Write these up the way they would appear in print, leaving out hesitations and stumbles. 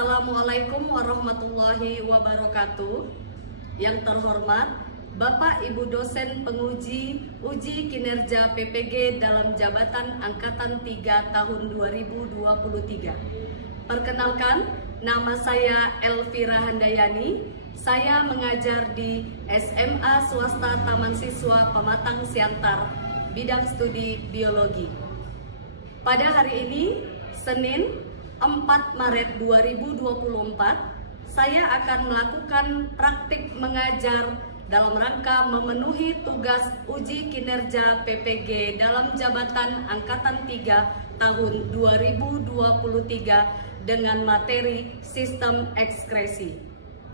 Assalamualaikum warahmatullahi wabarakatuh. Yang terhormat Bapak Ibu dosen penguji uji kinerja PPG dalam jabatan Angkatan 3 tahun 2023. Perkenalkan, nama saya Elvira Handayani. Saya mengajar di SMA Swasta Taman Siswa Pematang Siantar, bidang studi biologi. Pada hari ini, Senin 4 Maret 2024, saya akan melakukan praktik mengajar dalam rangka memenuhi tugas uji kinerja PPG dalam jabatan Angkatan 3 tahun 2023 dengan materi sistem ekskresi.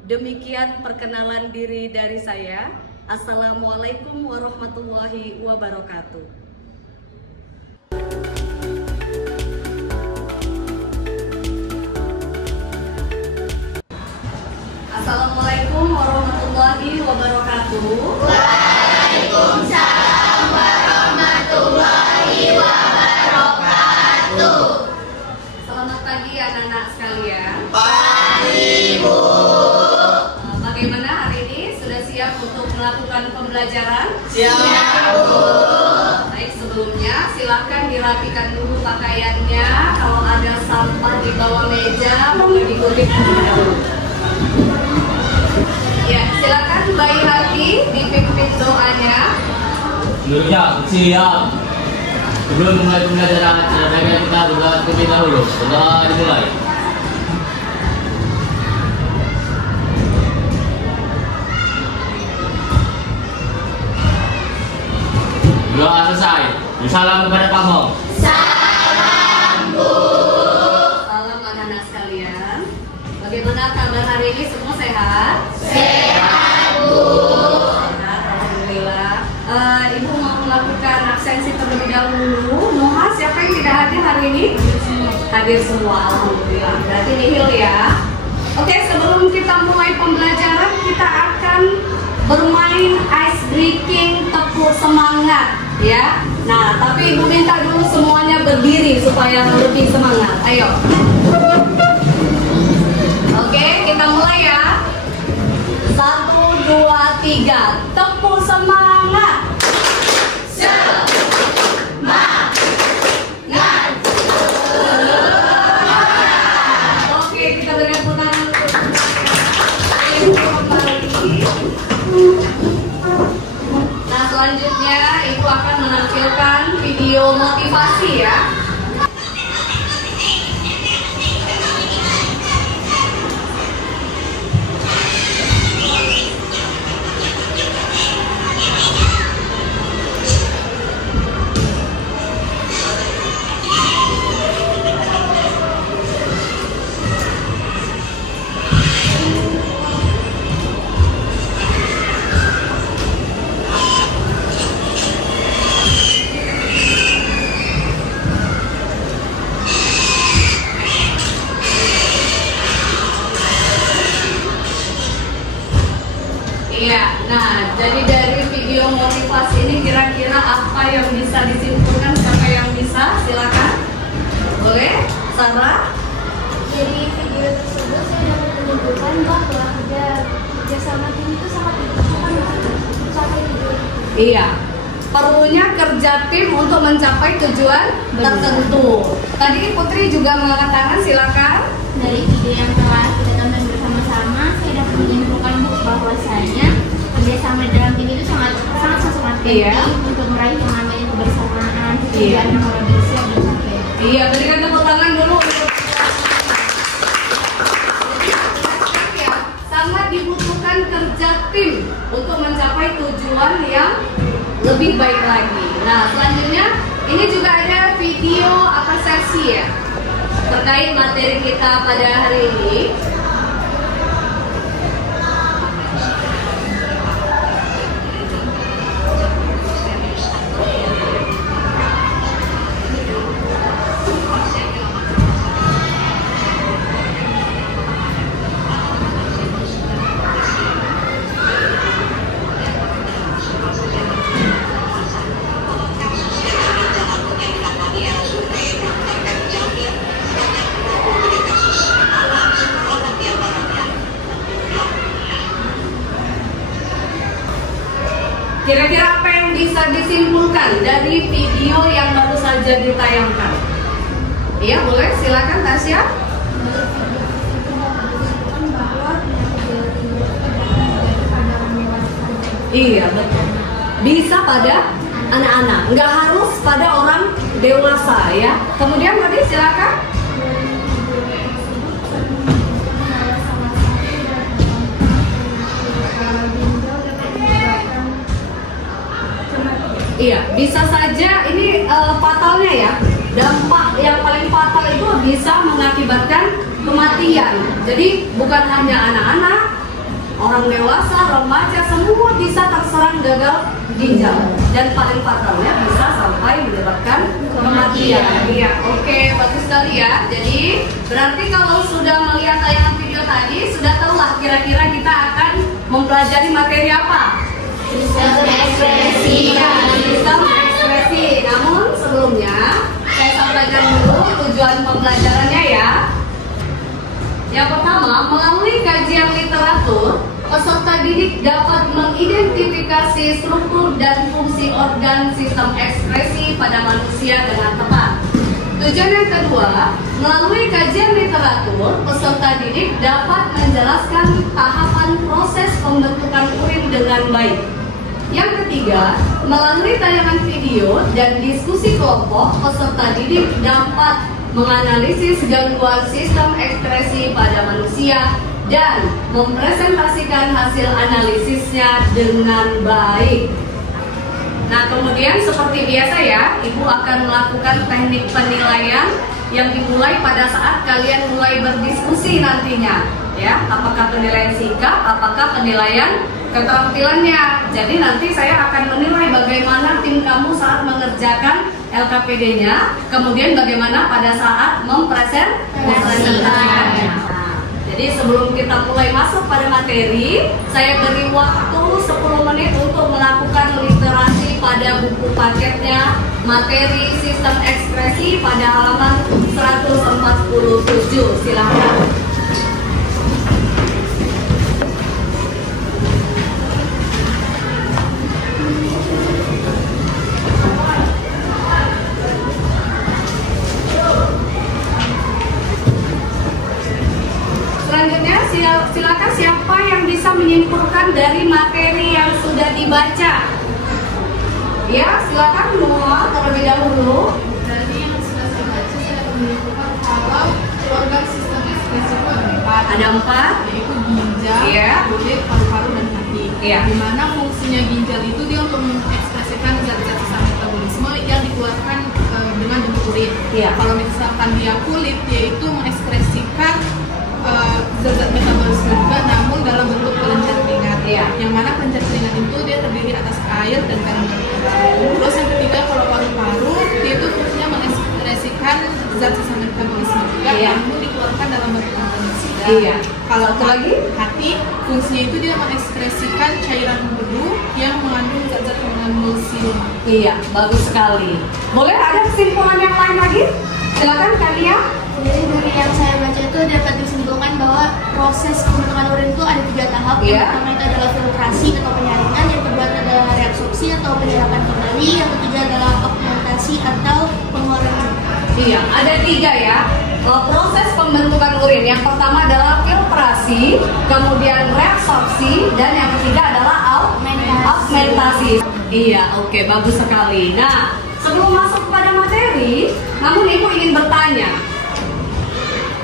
Demikian perkenalan diri dari saya. Assalamualaikum warahmatullahi wabarakatuh. Assalamualaikum warahmatullahi wabarakatuh. Waalaikumsalam warahmatullahi wabarakatuh. Selamat pagi anak-anak sekalian. Pagi, Bu. Bagaimana hari ini? Sudah siap untuk melakukan pembelajaran? Siap, Bu. Baik, sebelumnya silakan dirapikan dulu pakaiannya. Kalau ada sampah di bawah meja, mohon digoreng terlebih dahulu. Ya, silakan bayi hati dipimpin doanya. Siap. Sebelum mulai pembelajaran, sebaiknya kita berdoa terlebih dahulu. Doa dimulai. Doa selesai. Salam kepada kamu. Salam, Bu. Salam anak-anak sekalian. Bagaimana kabar hari ini? Semua sehat? Sehat, Bu. Sehat, alhamdulillah. Ibu mau melakukan absensi terlebih dahulu. Noha, siapa yang tidak hadir hari ini? Hadir semua, alhamdulillah. Berarti nihil ya. Oke, sebelum kita mulai pembelajaran, kita akan bermain ice breaking tepuk semangat, ya. Nah, tapi Ibu minta dulu semuanya berdiri supaya lebih semangat. Ayo. Oke, kita mulai ya. 1, 2, 3. Tepuk semangat. Oke, kita beri tepuk tangan. Nah, selanjutnya Ibu akan menampilkan video motivasi ya. Iya, nah jadi dari video motivasi ini kira-kira apa yang bisa disimpulkan? Siapa yang bisa? Silakan. Boleh? Sarah? Dari video tersebut saya dapat menunjukkan bahwa kerjasama tim itu sangat dibutuhkan untuk mencapai tujuan. Iya. Perlunya kerja tim untuk mencapai tujuan tertentu. Tadi Putri juga mengangkat tangan, silakan. Dari video yang telah kita tonton bersama-sama, saya dapat menyimpulkan bahwasanya kerjasama dalam tim itu sangat penting untuk meraih yang namanya kebersamaan, tujuan yang bisa dicapai. Iya, berikan tepuk tangan dulu. Ya, sangat dibutuhkan kerja tim untuk mencapai tujuan yang lebih baik lagi. Nah, selanjutnya ini juga ada video apresiasi ya terkait materi kita pada hari ini. Kira-kira apa yang bisa disimpulkan dari video yang baru saja ditayangkan? Iya, boleh, silakan Tasya. Iya, betul. Bisa pada anak-anak, nggak harus pada orang dewasa ya. Kemudian tadi silakan. Iya, bisa saja ini fatalnya ya. Dampak yang paling fatal itu bisa mengakibatkan kematian. Jadi bukan hanya anak-anak, orang dewasa, remaja, semua bisa terserang gagal ginjal. Dan paling fatalnya bisa sampai menyebabkan kematian. Iya, oke, bagus sekali ya. Jadi berarti kalau sudah melihat tayangan video tadi, sudah tahulah kira-kira kita akan mempelajari materi apa? Sistem ekspresi. Sistem ekspresi. Namun sebelumnya saya sampaikan dulu tujuan pembelajarannya ya. Yang pertama, melalui kajian literatur, peserta didik dapat mengidentifikasi struktur dan fungsi organ sistem ekspresi pada manusia dengan tepat. Tujuan yang kedua, melalui kajian literatur, peserta didik dapat menjelaskan tahapan proses pembentukan urin dengan baik. Yang ketiga, melalui tayangan video dan diskusi kelompok, peserta didik dapat menganalisis gangguan sistem ekspresi pada manusia dan mempresentasikan hasil analisisnya dengan baik. Nah, kemudian seperti biasa ya, Ibu akan melakukan teknik penilaian yang dimulai pada saat kalian mulai berdiskusi nantinya. Ya, apakah penilaian sikap, apakah penilaian keterampilannya. Jadi nanti saya akan menilai bagaimana tim kamu saat mengerjakan LKPD-nya, kemudian bagaimana pada saat mempresentasikannya. Jadi sebelum kita mulai masuk pada materi, saya beri waktu 10 menit untuk melakukan literasi pada buku paketnya materi sistem ekspresi pada halaman 147. Silahkan. Selanjutnya silakan siapa yang bisa menyimpulkan dari materi yang sudah dibaca. Ya, silakan Noah terlebih dahulu. Dari yang sudah saya baca, saya dapat menyimpulkan kalau organ sistem ekspresi itu ada 4. Ada 4, yaitu ginjal, Iya. kulit, paru-paru, dan hati. Iya. Dimana fungsinya ginjal itu dia untuk mengekspresikan zat-zat sisa metabolisme yang dikeluarkan dengan bentuk urin. Iya. Kalau misalkan dia kulit, yaitu mengekspresikan zat-zat metabolisme juga, namun dalam bentuk kelenjar keringat. Iya. Yang mana kelenjar keringat itu dia terdiri atas air dan garam. Terus yang ketiga, kalau paru-paru, dia itu fungsinya mengekspresikan zat sisa metabolisme juga, Iya. namun dikeluarkan dalam bentuk kondensida. Iya. Kalau Satu lagi? hati, fungsinya itu dia mengekspresikan cairan membeku yang mengandung zat-zat pengembulsi lemak. Iya, bagus sekali. Boleh ada kesimpulan yang lain lagi? Silakan Kania. Jadi dari yang saya baca itu dapat disimpulkan bahwa proses pembentukan urin itu ada 3 tahap. Iya. Yang pertama itu adalah filtrasi atau penyaringan, yang kedua adalah reabsorpsi atau penyerapan kembali, yang ketiga adalah augmentasi atau pengeluaran. Iya, ada 3 ya. Proses pembentukan urin. Yang pertama adalah filtrasi, kemudian reabsorpsi, dan yang ketiga adalah augmentasi. Iya, oke, bagus sekali. Nah, sebelum masuk pada materi, namun Ibu ingin bertanya,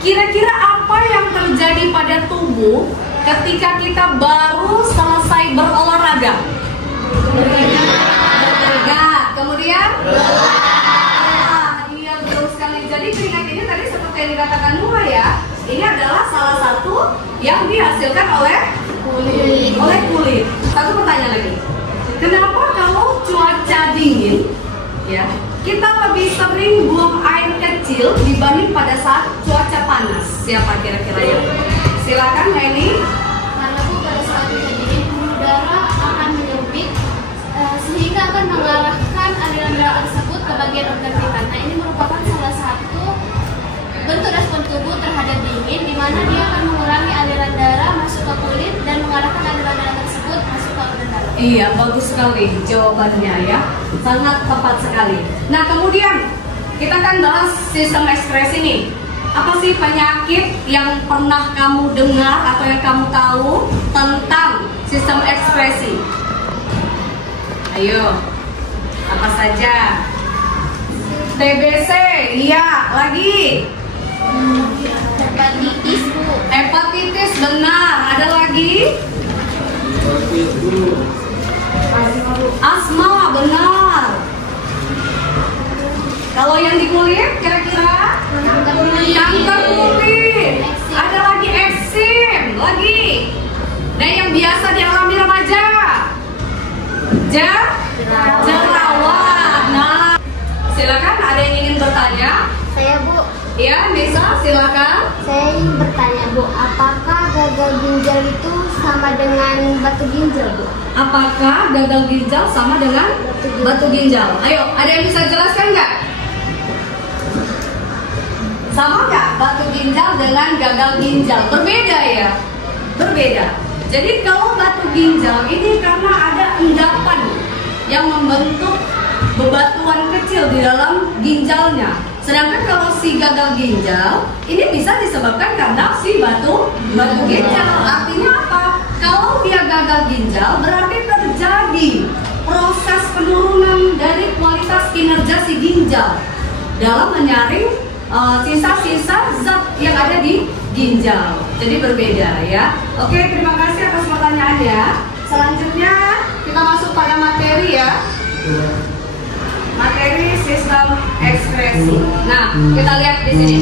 kira-kira apa yang terjadi pada tubuh ketika kita baru selesai berolahraga? Berkeringat. Kemudian? Iya, betul sekali. Jadi keringat ini tadi seperti yang dikatakan Nura ya, ini adalah salah satu yang dihasilkan oleh kulit. Satu pertanyaan lagi. Kenapa kalau cuaca dingin, ya, kita lebih sering buang air kecil dibanding pada saat cuaca panas? Siapa kira-kira yang? Silakan Leni. Karena pada saat kejadian udara akan menyempit sehingga akan mengarahkan aliran darah tersebut ke bagian organ vital. Nah, ini merupakan salah satu bentuk respon tubuh terhadap dingin, di mana dia akan mengurangi aliran darah masuk masuk ke kulit dan mengarahkan aliran darah tersebut masuk ke organ dalam. Iya, bagus sekali jawabannya ya. Sangat tepat sekali. Nah, kemudian kita kan bahas sistem ekspresi nih. Apa sih penyakit yang pernah kamu dengar atau yang kamu tahu tentang sistem ekspresi? Ayo, apa saja? TBC, iya, lagi. Hepatitis, Bu. Hepatitis, benar. Ada lagi? Asma, benar. Kalau yang di kulit, kira-kira? Kanker kulit. Ada lagi eksim, lagi. Nah, yang biasa dialami remaja. Jerawat. Nah, silakan. Ada yang ingin bertanya? Saya, Bu. Ya, Nisa, silakan. Saya ingin bertanya, Bu, apakah gagal ginjal itu sama dengan batu ginjal, Bu? Apakah gagal ginjal sama dengan batu ginjal? Ayo, ada yang bisa jelaskan nggak? Sama nggak batu ginjal dengan gagal ginjal? Berbeda ya? Berbeda. Jadi kalau batu ginjal ini karena ada endapan yang membentuk bebatuan kecil di dalam ginjalnya. Sedangkan kalau si gagal ginjal ini bisa disebabkan karena si batu ginjal. Artinya apa? Kalau dia gagal ginjal berarti terjadi proses penurunan dari kualitas kinerja si ginjal dalam menyaring sisa-sisa zat yang ada di ginjal. Jadi berbeda ya. Oke, terima kasih atas pertanyaannya. Selanjutnya kita masuk pada materi ya. Materi sistem ekspresi. Nah, kita lihat di sini.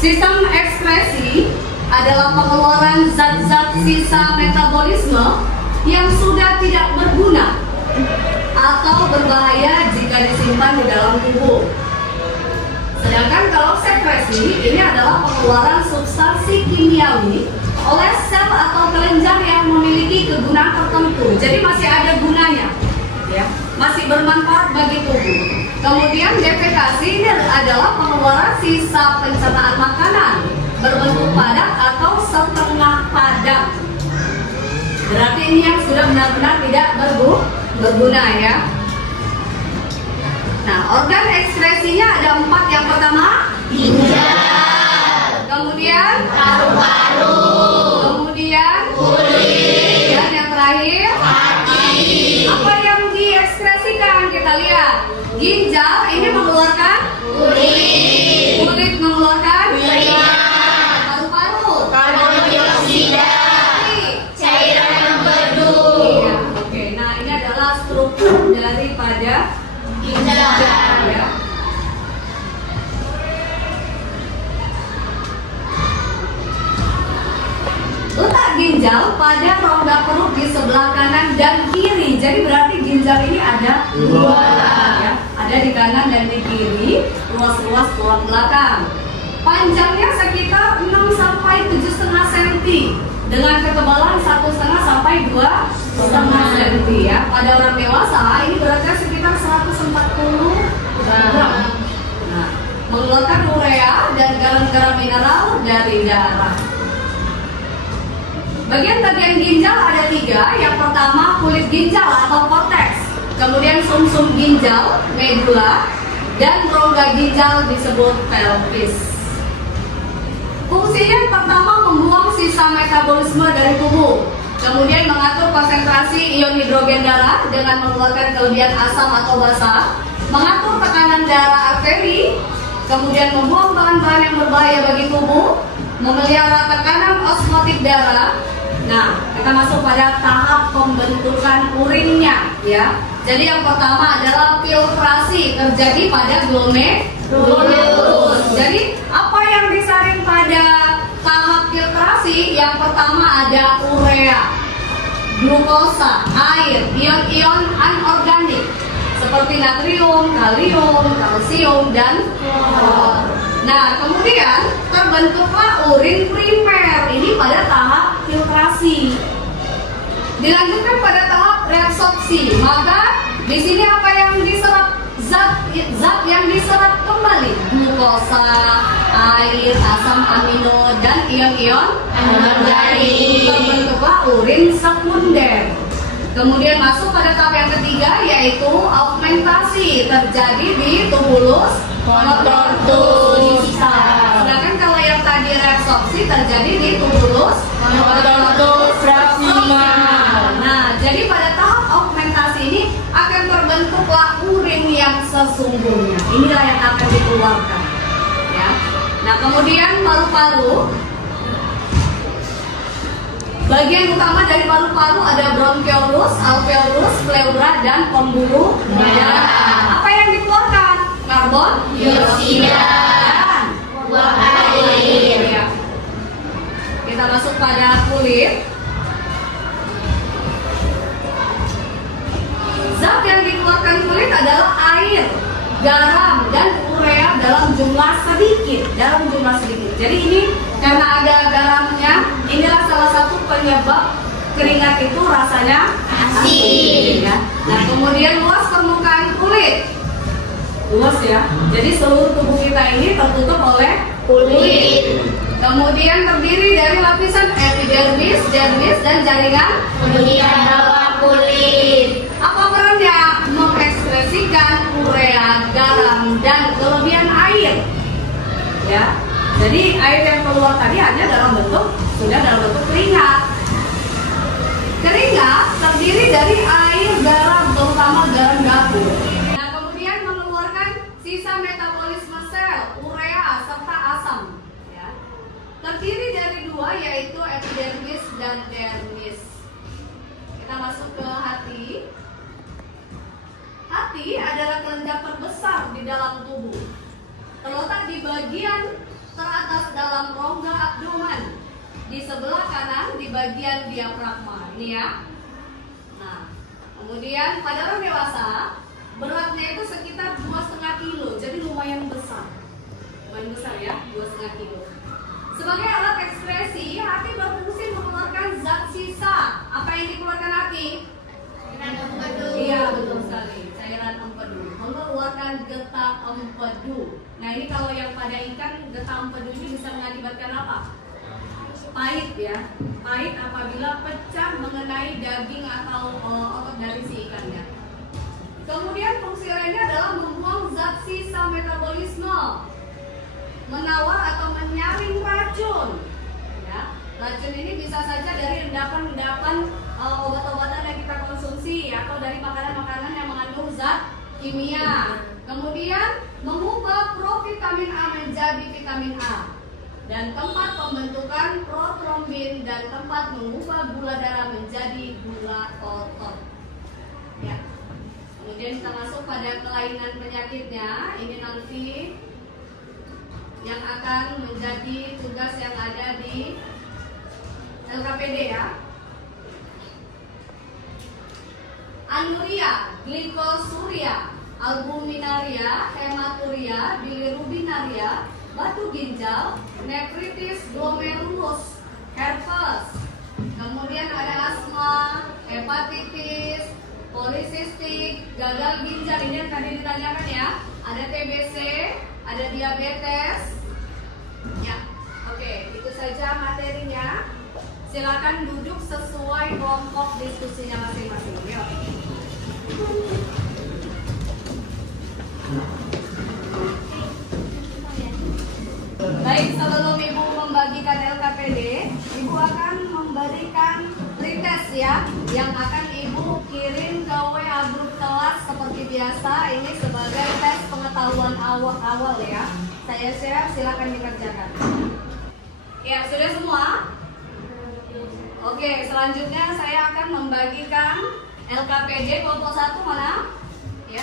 Sistem ekspresi adalah pengeluaran zat-zat sisa metabolisme yang sudah tidak berguna atau berbahaya jika disimpan di dalam tubuh. Sedangkan kalau sekresi ini adalah pengeluaran substansi kimiawi oleh sel atau kelenjar yang memiliki kegunaan tertentu. Jadi masih ada gunanya, ya, masih bermanfaat bagi tubuh. Kemudian defekasi ini adalah pengeluaran sisa pencernaan makanan berbentuk padat atau setengah padat. Berarti ini yang sudah benar-benar tidak berguna ya. Nah, organ ekskresinya ada 4. Yang pertama, ginjal, kemudian paru-paru, kemudian kulit, dan yang terakhir hati. apa yang diekspresikan? Kita lihat. Ginjal ini mengeluarkan Kulit, kulit mengeluarkan keringat, paru-paru karbon dioksida, cairan empedu. Iya, oke. Nah, ini adalah struktur daripada Ginjal. ya. Letak ginjal pada rongga perut di sebelah kanan dan kiri. Jadi berarti ginjal ini ada dua, ya. Ada di kanan dan di kiri, ruas-ruas tulang belakang. Panjangnya sekitar 6 sampai 7,5 cm dengan ketebalan 1,5 sampai 2,5 cm ya. Pada orang dewasa ini beratnya sekitar 140 gram. Nah, mengeluarkan urea dan garam-garam mineral dari darah. Bagian-bagian ginjal ada 3. Yang pertama kulit ginjal atau korteks, kemudian sumsum ginjal, medula, dan rongga ginjal disebut pelvis. Fungsinya yang pertama membuang sisa metabolisme dari tubuh, kemudian mengatur konsentrasi ion hidrogen darah dengan mengeluarkan kelebihan asam atau basa, mengatur tekanan darah arteri, kemudian membuang bahan-bahan yang berbahaya bagi tubuh, memelihara tekanan osmotik darah. Nah, kita masuk pada tahap pembentukan urinnya ya. Jadi yang pertama adalah filtrasi, terjadi pada glomerulus. Jadi apa yang disaring pada tahap filtrasi? Yang pertama ada urea, glukosa, air, ion-ion anorganik seperti natrium, kalium, kalsium, dan klor. Nah, kemudian terbentuklah urin primer. Ini pada tahap filtrasi. Dilanjutkan pada tahap reabsorpsi. Maka di sini apa yang diserap? Zat yang diserap kembali kembali glukosa, air, asam amino, dan ion-ion anorganik. terbentuklah urin sekunder. Kemudian masuk pada tahap yang ketiga yaitu augmentasi, terjadi di tubulus Monotortus. Sedangkan kalau yang tadi reabsorpsi terjadi di tubulus Monotortus proximal. Nah, jadi pada tahap augmentasi ini akan terbentuklah urin yang sesungguhnya. Inilah yang akan dikeluarkan. Ya. Nah, kemudian paru-paru. Bagian utama dari paru-paru ada bronchiolus, alveolus, pleura, dan pembuluh darah. Apa yang dikeluarkan? Karbon Dioksida. dan Buang air. Ya. Kita masuk pada kulit. Zat yang dikeluarkan kulit adalah air, garam, dan urea dalam jumlah sedikit. Jadi ini karena ada garamnya, inilah salah satu penyebab keringat itu rasanya Asin. ya. Nah, kemudian luas permukaan kulit. Luas ya. Jadi seluruh tubuh kita ini tertutup oleh Kulit. Kemudian terdiri dari lapisan epidermis, dermis, dan jaringan. Kemudian bawah kulit. Apa perannya? Mengekspresikan urea, garam, dan kelebihan air. Ya. Jadi air yang keluar tadi hanya dalam bentuk keringat. Keringat terdiri dari air, garam, terutama garam dapur. Nah, kemudian mengeluarkan sisa metabolisme sel, urea, serta asam. Ya. Terdiri dari dua yaitu epidermis dan dermis. Kita masuk ke hati. Hati adalah kelenjar terbesar di dalam tubuh. Terletak di bagian teratas dalam rongga abdomen. Di sebelah kanan di bagian diafragma. Ini ya. Nah, kemudian pada orang dewasa beratnya itu sekitar 2,5 kilo. Jadi lumayan besar. Lumayan besar ya, 2,5 kilo. Sebagai alat ekspresi, hati berfungsi mengeluarkan zat sisa. Apa yang dikeluarkan hati? Cairan empedu. Iya, betul sekali. Cairan empedu. Mengeluarkan getah empedu. Nah, ini kalau yang pada ikan, getah empedu ini bisa mengakibatkan apa? Pahit ya. Pahit apabila pecah mengenai daging atau otot dari si ikannya. Kemudian fungsi lainnya adalah membuang zat sisa metabolisme, menawar atau menyaring racun. Ya. Racun ini bisa saja dari endapan-endapan obat-obatan yang kita konsumsi atau dari makanan-makanan yang mengandung zat kimia. Kemudian mengubah provitamin A menjadi vitamin A, dan tempat pembentukan protrombin, dan tempat mengubah gula darah menjadi gula otot. Ya. Kemudian kita masuk pada kelainan penyakitnya. Ini nanti yang akan menjadi tugas yang ada di LKPD ya. Anuria, glikosuria, albuminaria, hematuria, bilirubinaria, batu ginjal, nefritis glomerulus, herpes. Kemudian ada asma, hepatitis, polisistik, gagal ginjal. Ini yang tadi ditanyakan ya. Ada TBC, ada diabetes. Ya, oke, itu saja materinya. Silakan duduk sesuai kelompok diskusinya masing-masing. Yuk. Baik, sebelum Ibu membagikan LKPD, Ibu akan memberikan pretest ya, yang akan Ibu kirim ke WA grup kelas seperti biasa. Ini sebagai tes pengetahuan awal ya. Saya share, silakan dikerjakan. Ya, sudah semua? Oke, selanjutnya saya akan membagikan LKPD kelompok 1 mana? Ya.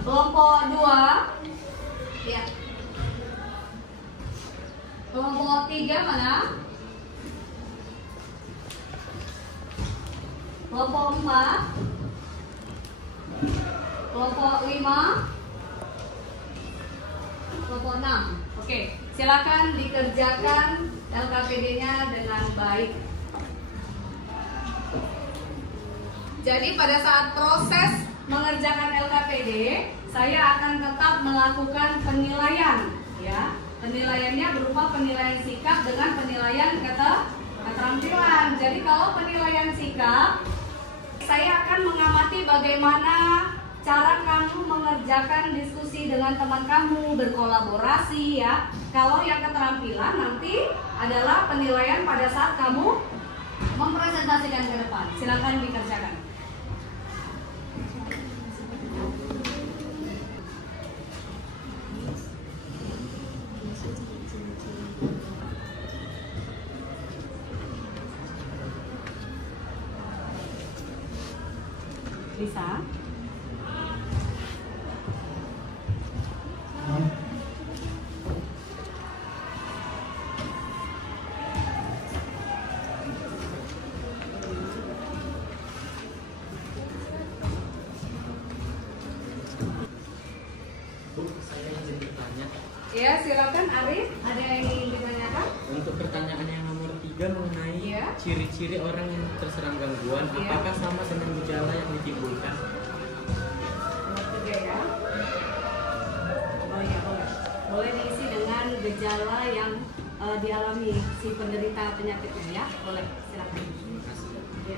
Kelompok 2. Ya. Kelompok 3 mana? Kelompok 4. Kelompok 5. Kelompok 6. Oke, silakan dikerjakan LKPD-nya dengan baik. Jadi pada saat proses mengerjakan LKPD, saya akan tetap melakukan penilaian, ya. Penilaiannya berupa penilaian sikap dengan penilaian keterampilan. Jadi kalau penilaian sikap, saya akan mengamati bagaimana cara kamu mengerjakan diskusi dengan teman kamu, berkolaborasi, ya. Kalau yang keterampilan nanti adalah penilaian pada saat kamu mempresentasikan ke depan. Silakan dikerjakan. Lisa. Bu, saya ingin bertanya. Ya, silakan Arif. Ada yang ingin ditanyakan? Untuk pertanyaan yang nomor 3 mengenai Iya. ciri-ciri orang yang terserang gangguan, Iya. apakah sama dengan gejala yang ditimbulkan? Nomor 3 ya. Oh ya, boleh. Boleh diisi dengan gejala yang dialami si penderita penyakitnya, ya. Boleh, silakan. Terima kasih. Ya.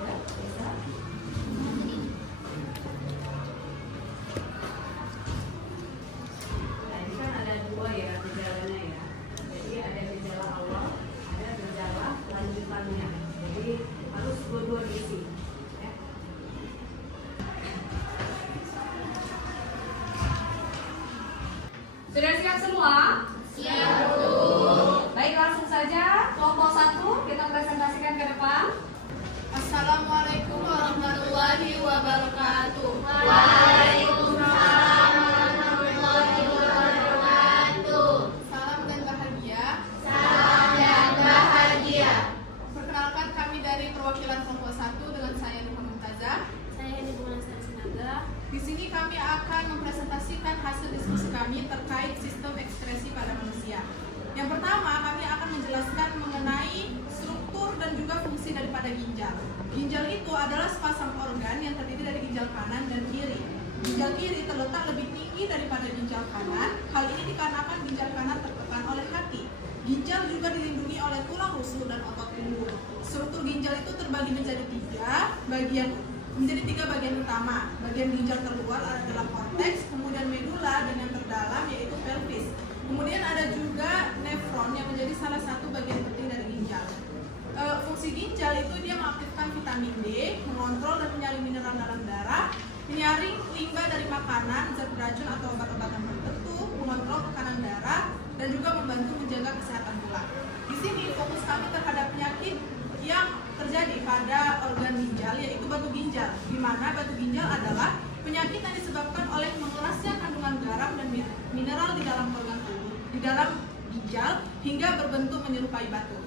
Ya, bisa. Nah, ini kan ada 2 ya gejalanya, ya. Jadi ada gejala awal, ada gejala lanjutannya. Jadi harus dua-dua diisi, ya. Sudah siap semua? Siap, Bu. Baik, langsung saja kelompok 1 kita presentasikan ke depan. Assalamualaikum warahmatullahi wabarakatuh. Waalaikumsalam warahmatullahi wabarakatuh. Salam dan bahagia. Salam dan bahagia. Perkenalkan, kami dari perwakilan kelompok 1 dengan saya Nuha Mumtazah. Saya Heni Bunga Sinaga. Di sini kami akan mempresentasikan hasil diskusi kami terkait sistem ekspresi pada manusia. Yang pertama, kami akan menjelaskan mengenai struktur dan juga fungsi daripada ginjal. Ginjal itu adalah sepasang organ yang terdiri dari ginjal kanan dan kiri. Ginjal kiri terletak lebih tinggi daripada ginjal kanan. Hal ini dikarenakan ginjal kanan tertekan oleh hati. Ginjal juga dilindungi oleh tulang rusuk dan otot punggung. Struktur ginjal itu terbagi menjadi tiga bagian utama. Bagian ginjal terluar adalah korteks, kemudian medula, dan yang terdalam yaitu pelvis. Kemudian ada juga nefron yang menjadi salah satu bagian penting dari ginjal. Fungsi ginjal itu dia mengaktifkan vitamin D, mengontrol dan menyalin mineral dalam darah, menyaring limbah dari makanan, zat beracun atau obat-obatan tertentu, mengontrol tekanan darah, dan juga membantu menjaga kesehatan tulang. Di sini fokus kami terhadap penyakit yang terjadi pada organ ginjal, yaitu batu ginjal, di mana batu ginjal adalah penyakit yang disebabkan oleh mengerasnya kandungan garam dan mineral di dalam organ tubuh, di dalam ginjal hingga berbentuk menyerupai batu.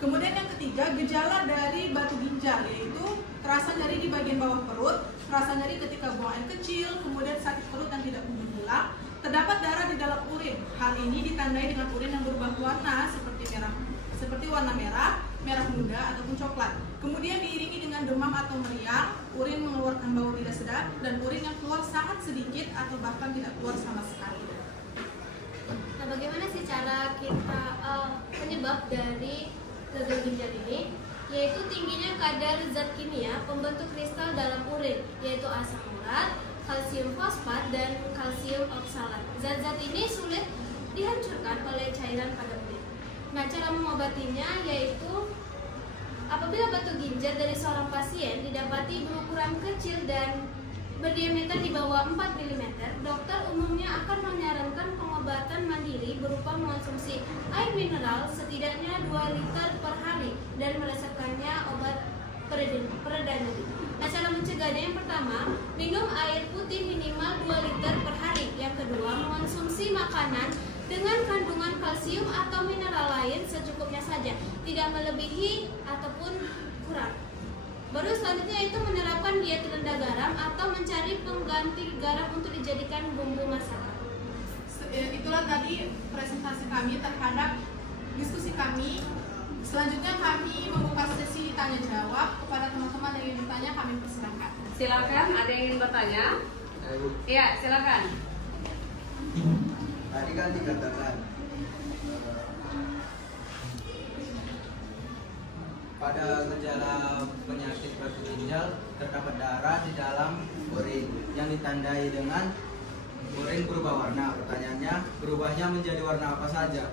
Kemudian yang ketiga, gejala dari batu ginjal yaitu terasa nyeri di bagian bawah perut, terasa nyeri ketika buang air kecil, kemudian sakit perut yang tidak kunjung hilang, terdapat darah di dalam urin. Hal ini ditandai dengan urin yang berubah warna seperti warna merah, merah muda ataupun coklat. Kemudian diiringi dengan demam atau meriang, urin mengeluarkan bau tidak sedap, dan urin yang keluar sangat sedikit atau bahkan tidak keluar sama sekali. Nah, bagaimana sih cara kita penyebab dari gagal ginjal ini? Yaitu tingginya kadar zat kimia pembentuk kristal dalam urin, yaitu asam urat, kalsium fosfat, dan kalsium oksalat. Zat-zat ini sulit dihancurkan oleh cairan pada urin. Nah, cara mengobatinya yaitu apabila batu ginjal dari seorang pasien didapati berukuran kecil dan berdiameter di bawah 4 mm, dokter umumnya akan menyarankan pengobatan mandiri berupa mengonsumsi air mineral setidaknya 2 liter per hari dan meresepkannya obat pereda nyeri. Nah, cara mencegahnya yang pertama, minum air putih minimal 2 liter per hari. Yang kedua, mengonsumsi makanan dengan kandungan kalsium atau mineral lain secukupnya saja, tidak melebihi ataupun kurang. Baru selanjutnya itu menerapkan diet rendah garam atau mencari pengganti garam untuk dijadikan bumbu masakan. Itulah tadi presentasi kami terhadap diskusi kami Selanjutnya kami membuka sesi tanya jawab kepada teman-teman yang ingin bertanya, kami persilakan. Silakan, ada yang ingin bertanya? Iya, silakan. Tadi kan dikatakan pada gejala penyakit batu ginjal terdapat darah di dalam urin yang ditandai dengan urin berubah warna. Pertanyaannya, berubahnya menjadi warna apa saja?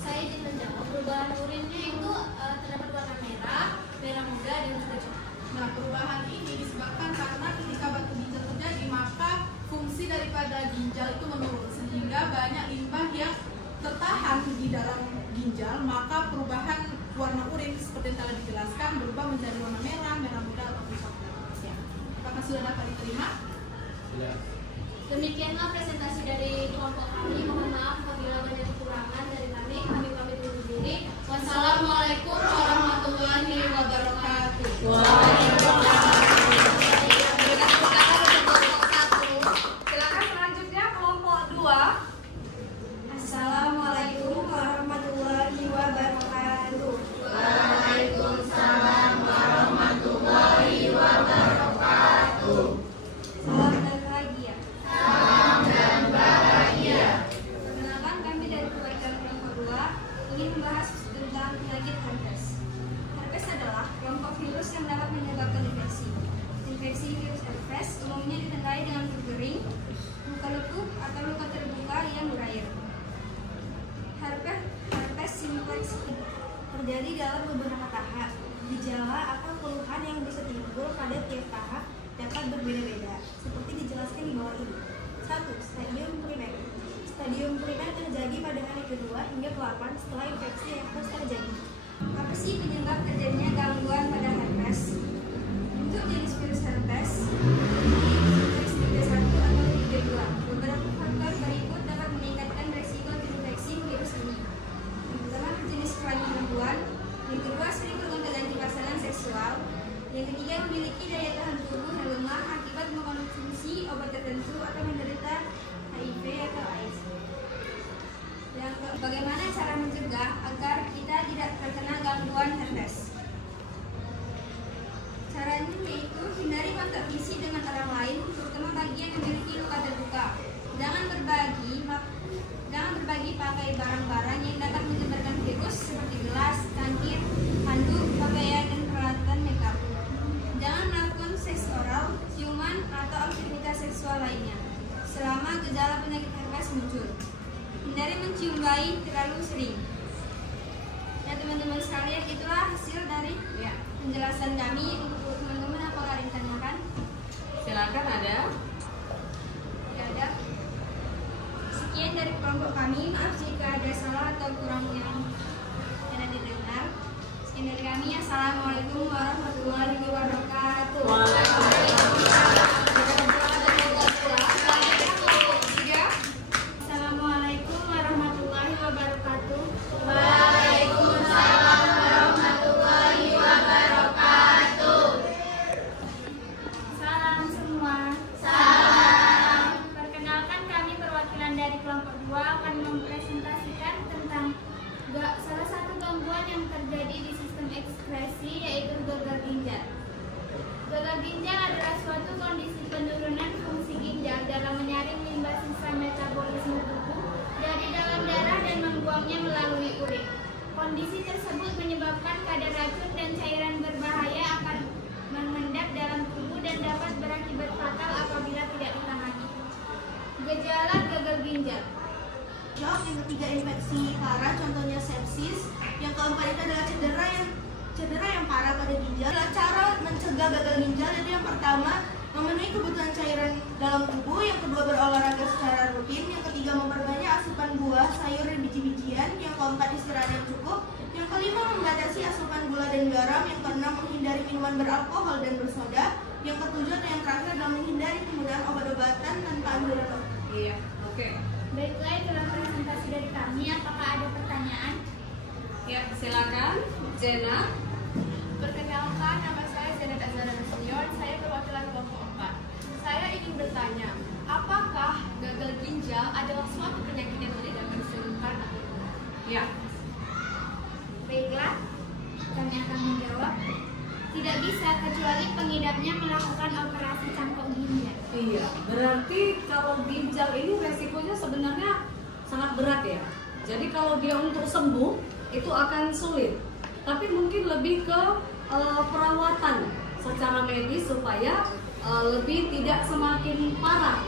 Saya ingin menjawab, perubahan urinnya itu terdapat warna merah, merah muda, dan juga coklat. Nah, perubahan ini disebabkan karena ketika batu ginjal terjadi, maka fungsi daripada ginjal itu menurun sehingga banyak limbah yang tertahan di dalam ginjal, maka perubahan warna urin seperti yang telah dijelaskan berubah menjadi warna merah, merah muda ataupun coklat. Ya. Apakah sudah dapat diterima? Ya. Demikianlah presentasi dari kelompok kami. Mohon maaf apabila banyak kekurangan dari kami. Kami pamit undur diri. Wassalamualaikum warahmatullahi wabarakatuh. Silakan selanjutnya kelompok 2. Assalamualaikum warahmatullahi wabarakatuh. Waalaikumsalam warahmatullahi wabarakatuh. Salam dan bahagia. Salam dan bahagia. Perkenalkan, kami dari perwakilan kelompok 2 ingin membahas tentang penyakit herpes. Herpes adalah kelompok virus yang dapat menyebabkan infeksi. Infeksi virus herpes umumnya ditandai dengan flu kering, luka lekuk, atau luka terbuka yang berair. Herpes simplex terjadi dalam beberapa tahap. Gejala atau keluhan yang bisa timbul pada tiap tahap dapat berbeda-beda, seperti dijelaskan di bawah ini. 1. Stadium primer. Stadium primer terjadi pada hari kedua hingga ke-8 setelah infeksi herpes terjadi. Apa sih penyebab terjadinya gangguan pada herpes? Untuk jenis virus herpes, infeksi tipe 1 atau tipe 2. Beberapa faktor berikut dapat meningkatkan resiko terinfeksi virus ini. Yang pertama, jenis kelamin perempuan. Yang kedua, sering bergonta-ganti pasangan seksual. Yang ketiga, memiliki daya tahan tubuh yang lemah akibat mengkonsumsi obat tertentu atau menderita HIV atau AIDS. Bagaimana cara mencegah agar kita tidak terkena gangguan herpes? Caranya yaitu hindari kontak fisik dengan orang lain, terutama bagi yang memiliki luka terbuka. Jangan berbagi pakai barang-barang yang dapat menyebarkan virus seperti gelas, cangkir, handuk, pakaian, dan peralatan makeup. Jangan melakukan seks oral, ciuman, atau aktivitas seksual lainnya selama gejala penyakit herpes muncul. Hindari mencium bayi terlalu sering. Ya teman-teman sekalian, itulah hasil dari penjelasan kami. Untuk teman-teman, apakah ada yang ditanyakan? Silakan, ada. Tidak ada. Sekian dari kelompok kami. Maaf jika ada salah atau kurang yang tidak didengar. Sekian dari kami. Assalamualaikum warahmatullahi wabarakatuh. Assalamualaikum warahmatullahi wabarakatuh. Waalaikumsalam warahmatullahi wabarakatuh. Salam semua. Salam. Perkenalkan, kami perwakilan dari kelompok 2 akan mempresentasikan tentang salah satu gangguan yang terjadi di sistem ekskresi, yaitu gagal ginjal. Gagal ginjal adalah suatu kondisi penurunan fungsi ginjal dalam menyaring limbah sisa metabolisme tubuh dari dalam darah dan membuangnya melalui urin. Kondisi tersebut menyebabkan kadar racun dan cairan berbahaya akan mengendap dalam tubuh dan dapat berakibat fatal apabila tidak ditangani. Gejala gagal ginjal. Yang ketiga, infeksi parah, contohnya sepsis. Yang keempat itu adalah cedera yang parah pada ginjal. Cara mencegah gagal ginjal itu yang pertama, memenuhi kebutuhan cairan dalam tubuh. Yang kedua, berolahraga secara rutin. Yang ketiga, memperbanyak asupan buah, sayur, dan biji-bijian. Yang keempat, istirahat yang cukup. Yang kelima, membatasi asupan gula dan garam. Yang keenam, menghindari minuman beralkohol dan bersoda. Yang ketujuh atau yang terakhir adalah menghindari penggunaan obat-obatan tanpa anjuran dokter. Iya, oke. Baiklah, itulah presentasi dari kami. Apakah ada pertanyaan? Ya, silakan, Zena. Perkenalkan, nama saya Zenet Azhara Senior, saya perwakilan kelompok 4. Saya ingin bertanya, apakah gagal ginjal adalah suatu penyakit yang tidak dapat disembuhkan? Ya. Iya, berarti kalau ginjal ini resikonya sebenarnya sangat berat ya. Jadi kalau dia untuk sembuh itu akan sulit. Tapi mungkin lebih ke perawatan secara medis supaya lebih tidak semakin parah.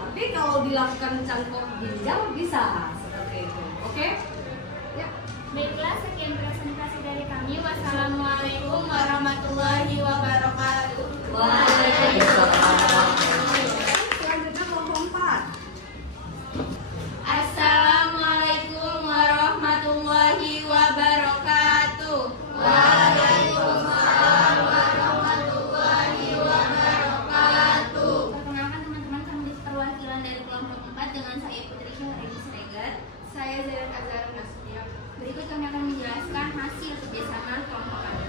Tapi kalau dilakukan cangkok ginjal bisa seperti itu. Oke? Ya. Baiklah, sekian presentasi dari kami. Wassalamualaikum warahmatullahi wabarakatuh. Waalaikumsalam. Selanjutnya kelompok 4. Assalamualaikum warahmatullahi wabarakatuh. Waalaikumsalam warahmatullahi wabarakatuh. Perkenalkan teman-teman, kami di perwakilan dari kelompok 4 dengan saya Putri Syahrini Siregar. Saya Zenet Azhar Nasution. Berikut kami akan menjelaskan hasil kerjasama kelompok kami.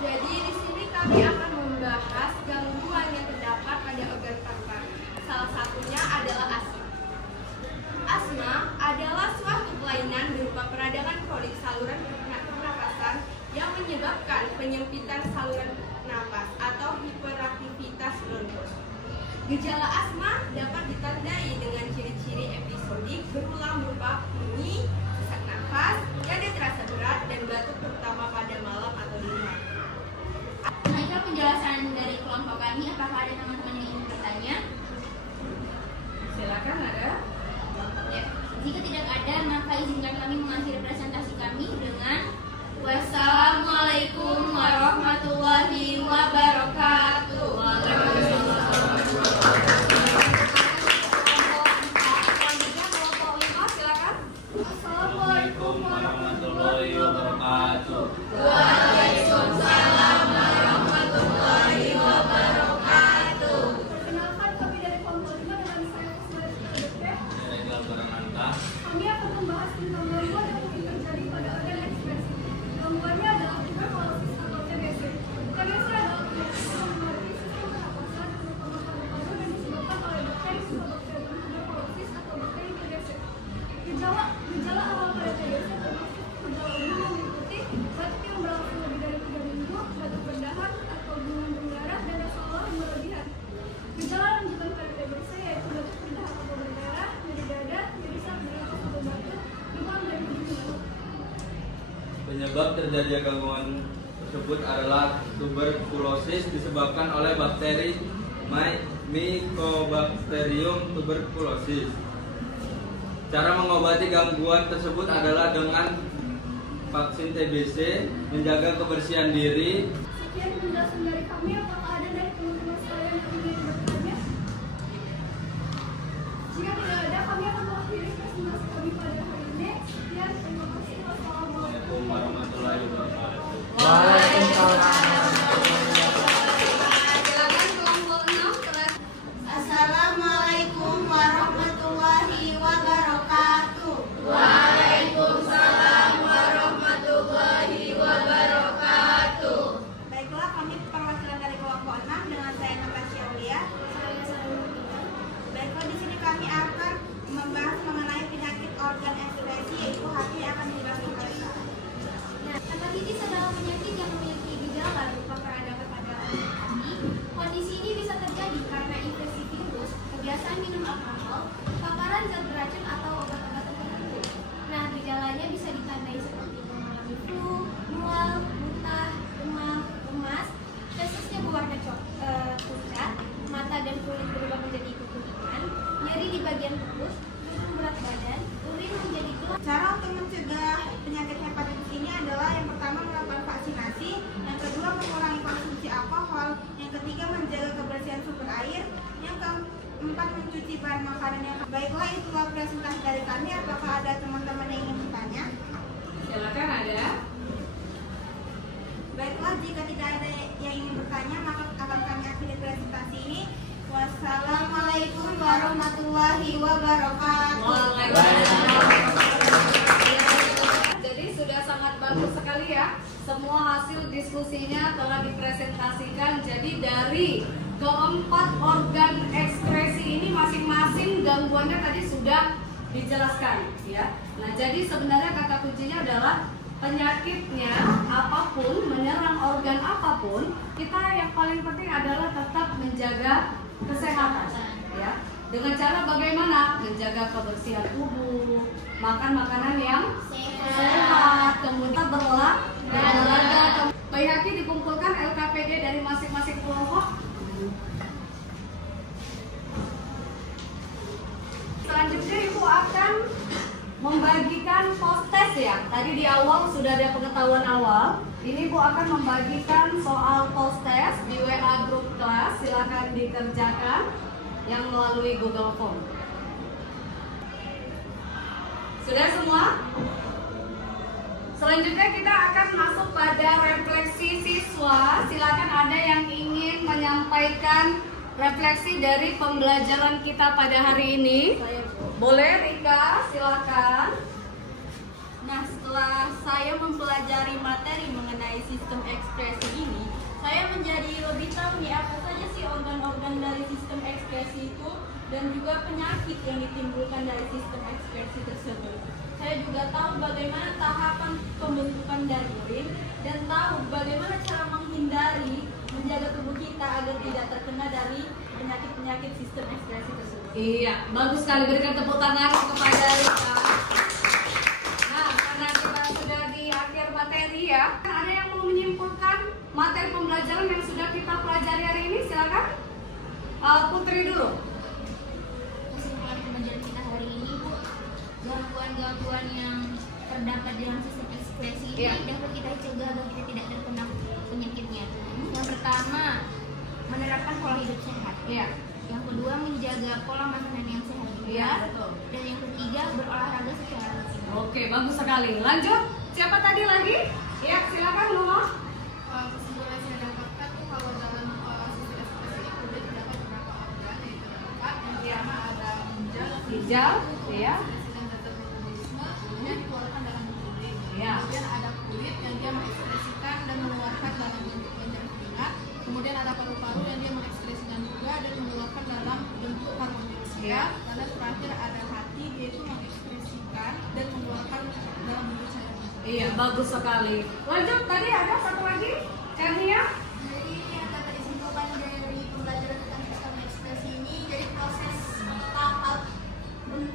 Jadi di sini kami akan membahas gangguan yang terdapat pada organ paru-paru. Salah satunya adalah asma. Asma adalah suatu kelainan berupa peradangan kronik saluran pernapasan yang menyebabkan penyempitan saluran napas atau hiperaktivitas bronkus. Gejala asma dapat ditandai dengan ciri-ciri episodik berulang berupa bunyi, sesak nafas, nyada terasa berat, dan batuk terutama pada malam atau dini hari. Nah, penjelasan dari kelompok kami. Apakah ada teman-teman yang ingin bertanya? Silakan, ada. Ya. Jika tidak ada, maka izinkan kami mengakhiri presentasi kami dengan wassalamualaikum warahmatullahi wabarakatuh. Selanjutnya kelompok 5, silakan. Assalamualaikum warahmatullahi wabarakatuh. Waalaikumsalam warahmatullahi wabarakatuh. Perkenalkan, kami dari kelompok 5 dengan saya Kusnari. Kami akan membahas tentang gangguan yang mungkin terjadi pada organ ekspresi. Gangguannya adalah tuberkulosis atau TBC. TBC adalah penyakit yang mempengaruhi sistem pernapasan, terutama paru-paru, dan disebabkan oleh bakteri Sulfobacterium tuberculosis atau bakteri TBC. Gejala awal pada TBC termasuk gejala umum yang meliputi batuk yang berlangsung lebih dari 3 minggu, batuk berdahak atau gunungan berdarah, dan rasa lelah yang berlebihan. Gejala lanjutan pada TBC yaitu batuk berdahak atau berdarah, nyeri dada, nyeri saat bernafas atau batuk, demam, dan kencing. Penyebab terjadinya gangguan tersebut adalah tuberkulosis disebabkan oleh bakteri Mycobacterium tuberculosis. Cara mengobati gangguan tersebut adalah dengan vaksin TBC, menjaga kebersihan diri. Sekian penjelasan dari kami. Apakah ada dari teman-teman sekalian yang ingin bertanya? Jika tidak ada, kami akan mengakhiri presentasi kami pada hari ini. Sekian, terima kasih. Wassalamualaikum Warahmatullahi wabarakatuh. Silakan kelompok 6. Assalamualaikum warahmatullahi wabarakatuh. Waalaikumsalam warahmatullahi wabarakatuh. Baiklah, kami perwakilan dari kelompok 6 dengan saya Natasha Aulia. Baiklah, di sini kami akan membahas mengenai penyakit organ ekspresi, yaitu hati yang akan dibahas oleh kita. Nah, hepatitis adalah penyakit yang memiliki gejala berupa peradangan pada organ hati. Kondisi ini bisa terjadi karena infeksi virus, kebiasaan minum alkohol, paparan zat beracun atau obat-obatan tertentu. Nah, gejalanya bisa ditandai seperti mengalami flu, mual, muntah, demam, lemas, fesisnya berwarna pucat, mata dan kulit berubah menjadi kekuningan, nyeri di bagian perut, turun berat badan, urin menjadi gelap. Cara untuk mencegah penyakit hepatitis ini adalah yang pertama melakukan vaksinasi, yang kedua mengurangi konsumsi alkohol, yang ketiga menjaga kebersihan sumber air, yang keempat mencuci bahan makanan yang baiklah. Itulah presentasi dari kami. Apakah ada teman-teman yang ingin bertanya? Silakan, ada. Baiklah, jika tidak ada yang ingin bertanya, maka akan kami akhiri presentasi ini. Wassalamualaikum warahmatullahi wabarakatuh. Jadi sudah sangat bagus sekali ya. Semua hasil diskusinya telah dipresentasikan. Jadi dari keempat organ ekspresi ini masing-masing gangguannya tadi sudah dijelaskan ya. Nah, jadi sebenarnya kata kuncinya adalah penyakitnya apapun, menyerang organ apapun, kita yang paling penting adalah tetap menjaga kesehatan, ya. Dengan cara bagaimana? Menjaga kebersihan tubuh, makan makanan yang sehat, kemudian berolahraga. Baihaqi dikumpulkan LKPD dari masing-masing kelompok. Selanjutnya Ibu akan membagikan post test ya. Tadi di awal sudah ada pengetahuan awal. Ini Bu akan membagikan soal post test di WA grup kelas. Silakan dikerjakan yang melalui Google Form. Sudah semua? Selanjutnya kita akan masuk pada refleksi siswa. Silakan ada yang ingin menyampaikan refleksi dari pembelajaran kita pada hari ini. Boleh Rika, silakan. Nah, setelah saya mempelajari materi mengenai sistem ekspresi ini, saya menjadi lebih tahu nih apa saja sih organ-organ dari sistem ekspresi itu dan juga penyakit yang ditimbulkan dari sistem ekspresi tersebut. Saya juga tahu bagaimana tahapan pembentukan dari urin dan tahu bagaimana cara menghindari menjaga tubuh kita agar tidak terkena dari penyakit-penyakit sistem ekspresi tersebut. Iya, bagus sekali, berikan tepuk tangan kepada Rika. Nah, karena kita sudah di akhir materi ya, ada yang mau menyimpulkan materi pembelajaran yang sudah kita pelajari hari ini? Silakan. Putri dulu. Kesimpulan pembelajaran kita hari ini, Bu, gangguan-gangguan yang terdapat dalam sistem ekspresi ini dapat kita cegah agar kita tidak terkena penyakitnya. Yang pertama, menerapkan pola hidup sehat. Iya. Yang kedua, menjaga pola makanan yang sehat juga. Iya, betul. Dan yang ketiga, berolahraga secara rutin. Oke, bagus sekali. Lanjut. Siapa tadi lagi? Ya, silakan Nuno. Kesimpulan yang saya dapatkan tuh kalau dalam sistem ekspresi itu dia terdapat beberapa organ, yaitu terdapat yang pertama ada ginjal, Iya. dan metabolisme yang dikeluarkan dalam bentuk urin. Iya. Kemudian ada kulit yang dia mengekspresikan dan mengeluarkan dalam bentuk lenjar keringat. Kemudian ada paru-paru yang dia mengekspresikan juga dan mengeluarkan dalam bentuk karbon dioksida. Iya. Dan terakhir ada hati, dia itu mengekspresikan dan mengeluarkan dalam bentuk cairan. Iya, bagus sekali. Lanjut, tadi ada satu lagi, Karnia. Jadi yang dapat disimpulkan dari pembelajaran tentang sistem ekspresi ini, jadi proses tahap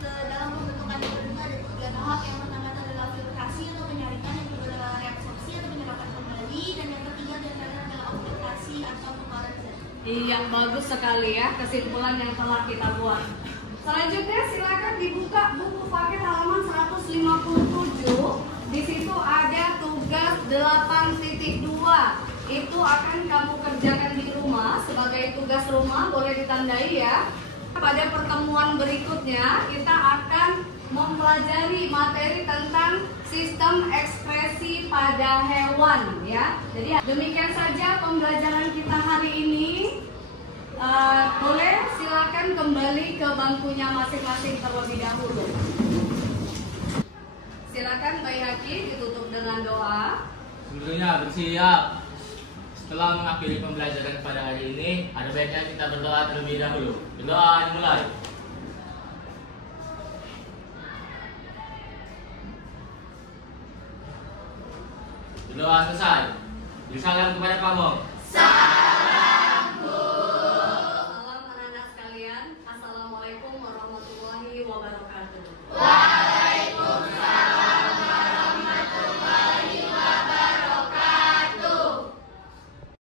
dalam pembentukan urin itu ada 3 tahap. Yang pertama adalah filtrasi atau penyaringan, yang kedua adalah reabsorpsi atau penyerapan kembali, dan yang ketiga adalah oksigenasi atau pengolahan zat. Iya, bagus sekali ya kesimpulan yang telah kita buat. Selanjutnya silakan dibuka buku paket halaman 157. Di situ ada tugas 8.2. Itu akan kamu kerjakan di rumah sebagai tugas rumah, boleh ditandai ya. Pada pertemuan berikutnya kita akan mempelajari materi tentang sistem ekspresi pada hewan ya. Jadi demikian saja pembelajaran kita hari ini. Boleh silakan kembali ke bangkunya masing-masing terlebih dahulu. Silakan Baihaqi ditutup dengan doa. Sebelumnya bersiap. Setelah mengakhiri pembelajaran pada hari ini, ada baiknya kita berdoa terlebih dahulu. Berdoa dimulai. Berdoa selesai. Disalam kepada pamong.